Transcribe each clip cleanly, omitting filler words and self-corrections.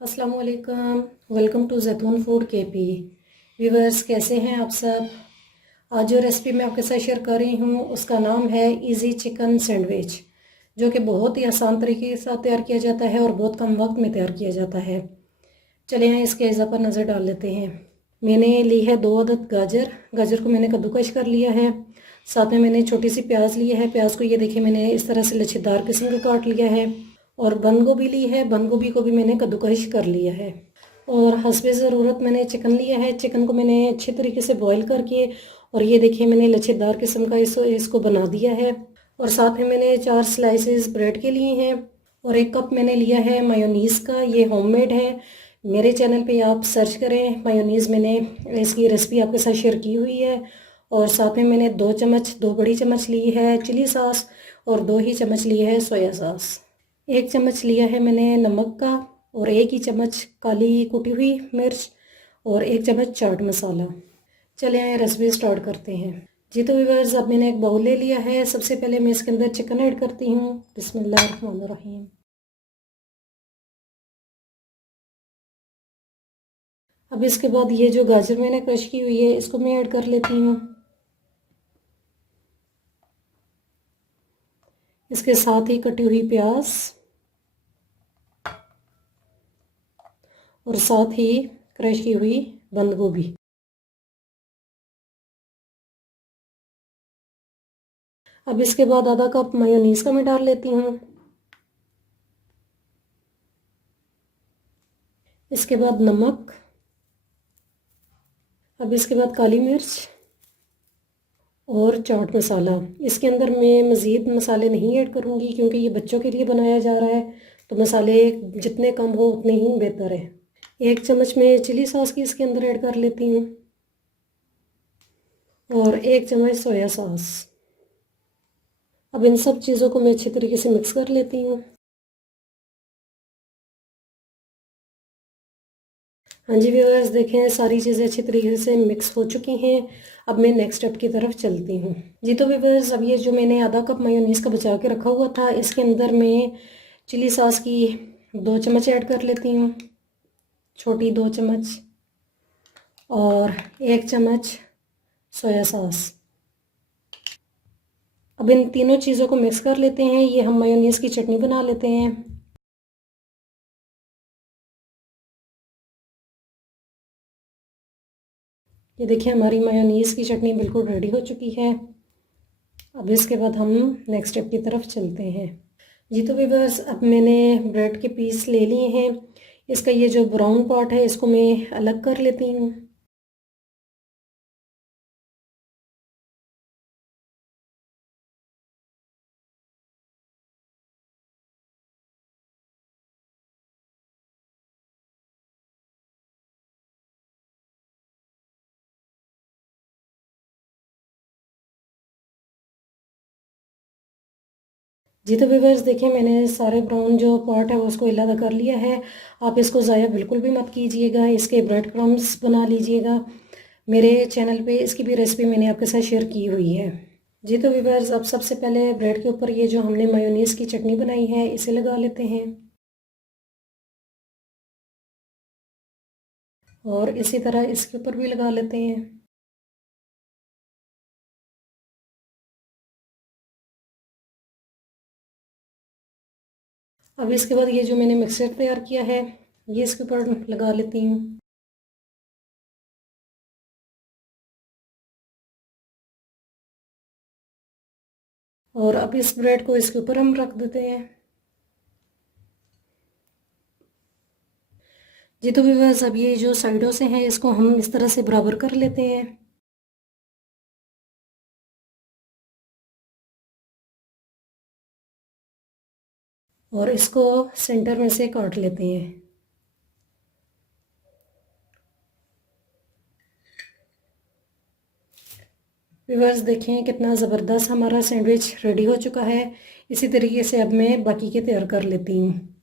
अस्सलाम वालेकुम। Welcome to जैतून फूड केपी। व्यूवर्स, कैसे हैं आप सब। आज जो रेसिपी मैं आपके साथ शेयर कर रही हूँ उसका नाम है इजी चिकन सैंडविच, जो कि बहुत ही आसान तरीके के साथ तैयार किया जाता है और बहुत कम वक्त में तैयार किया जाता है। चलिए यहाँ इसके अज़ा पर नज़र डाल लेते हैं। मैंने ली है 2 अदद गाजर। गाजर को मैंने कद्दूकश कर लिया है। साथ में मैंने छोटी सी प्याज ली है। प्याज को ये देखिए मैंने इस तरह से लच्छेदार किस्म का काट लिया है। और बंद गोभी ली है। बंद गोभी को भी मैंने कद्दूकश कर लिया है। और हस्बे ज़रूरत मैंने चिकन लिया है। चिकन को मैंने अच्छे तरीके से बॉईल करके और ये देखिए मैंने लच्छेदार किस्म का इसको बना दिया है। और साथ में मैंने 4 स्लाइसेस ब्रेड के लिए हैं। और 1 कप मैंने लिया है मायोनीज़ का। ये होममेड है। मेरे चैनल पे आप सर्च करें मायोनीज़, मैंने इसकी रेसिपी आपके साथ शेयर की हुई है। और साथ में मैंने 2 बड़ी चम्मच ली है चिली सॉस और 2 ही चम्मच लिए है सोया सॉस। 1 चम्मच लिया है मैंने नमक का और 1 ही चम्मच काली कुटी हुई मिर्च और 1 चम्मच चाट मसाला। चलिए आइए रेसिपी स्टार्ट करते हैं। जी तो व्यूअर्स, अब मैंने एक बाउल ले लिया है। सबसे पहले मैं इसके अंदर चिकन ऐड करती हूँ। बिस्मिल्लाहिर्रहमानिर्रहीम। अब इसके बाद ये जो गाजर मैंने क्रश की हुई है इसको मैं ऐड कर लेती हूँ। इसके साथ ही कटी हुई प्याज और साथ ही क्रश की हुई बंद गोभी। अब इसके बाद आधा कप मायोनीज का मैं डाल लेती हूँ। इसके बाद नमक। अब इसके बाद काली मिर्च और चाट मसाला। इसके अंदर मैं मज़ीद मसाले नहीं ऐड करूँगी क्योंकि ये बच्चों के लिए बनाया जा रहा है, तो मसाले जितने कम हो उतने ही बेहतर है। 1 चम्मच मैं चिली सॉस की इसके अंदर ऐड कर लेती हूँ और 1 चम्मच सोया सॉस। अब इन सब चीज़ों को मैं अच्छी तरीके से मिक्स कर लेती हूँ। हाँ जी व्यूअर्स, देखें सारी चीज़ें अच्छी तरीके से मिक्स हो चुकी हैं। अब मैं नेक्स्ट स्टेप की तरफ चलती हूँ। जी तो व्यूअर्स, अब ये जो मैंने आधा कप मेयोनीज़ का बचा के रखा हुआ था इसके अंदर मैं चिली सॉस की 2 चम्मच ऐड कर लेती हूँ, छोटी 2 चम्मच, और 1 चम्मच सोया सॉस। अब इन तीनों चीज़ों को मिक्स कर लेते हैं। ये हम मेयोनीज़ की चटनी बना लेते हैं। ये देखिए हमारी मेयोनीज़ की चटनी बिल्कुल रेडी हो चुकी है। अब इसके बाद हम नेक्स्ट स्टेप की तरफ चलते हैं। जी तो व्यूअर्स, अब मैंने ब्रेड के पीस ले लिए हैं। इसका ये जो ब्राउन पार्ट है इसको मैं अलग कर लेती हूँ। जी तो व्यूअर्स, देखिए मैंने सारे ब्राउन जो पार्ट है वो उसको अलग कर लिया है। आप इसको ज़ाया बिल्कुल भी मत कीजिएगा, इसके ब्रेड क्रम्स बना लीजिएगा। मेरे चैनल पे इसकी भी रेसिपी मैंने आपके साथ शेयर की हुई है। जी तो व्यूअर्स, अब सबसे पहले ब्रेड के ऊपर ये जो हमने मेयोनीज़ की चटनी बनाई है इसे लगा लेते हैं और इसी तरह इसके ऊपर भी लगा लेते हैं। अब इसके बाद ये जो मैंने मिक्सचर तैयार किया है ये इसके ऊपर लगा लेती हूँ। और अब इस ब्रेड को इसके ऊपर हम रख देते हैं। जी तो व्यूअर्स, अब ये जो साइडों से हैं इसको हम इस तरह से बराबर कर लेते हैं और इसको सेंटर में से काट लेते हैं। व्यूअर्स देखें कितना ज़बरदस्त हमारा सैंडविच रेडी हो चुका है। इसी तरीके से अब मैं बाकी के तैयार कर लेती हूँ।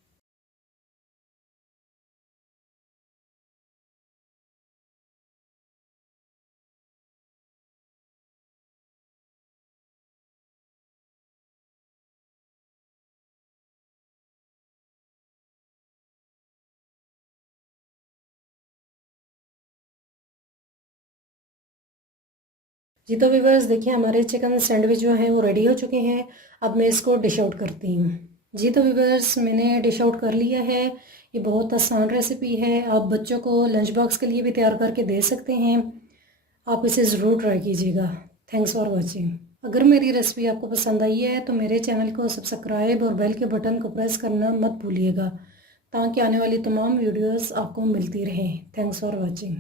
जी तो व्यूवर्स देखिए हमारे चिकन सैंडविच जो हैं वो रेडी हो चुके हैं। अब मैं इसको डिश आउट करती हूँ। जी तो व्यूवर्स मैंने डिश आउट कर लिया है। ये बहुत आसान रेसिपी है, आप बच्चों को लंच बॉक्स के लिए भी तैयार करके दे सकते हैं। आप इसे ज़रूर ट्राई कीजिएगा। Thanks for watching. अगर मेरी रेसिपी आपको पसंद आई है तो मेरे चैनल को सब्सक्राइब और बेल के बटन को प्रेस करना मत भूलिएगा, ताकि आने वाली तमाम वीडियोस आपको मिलती रहें। Thanks for watching.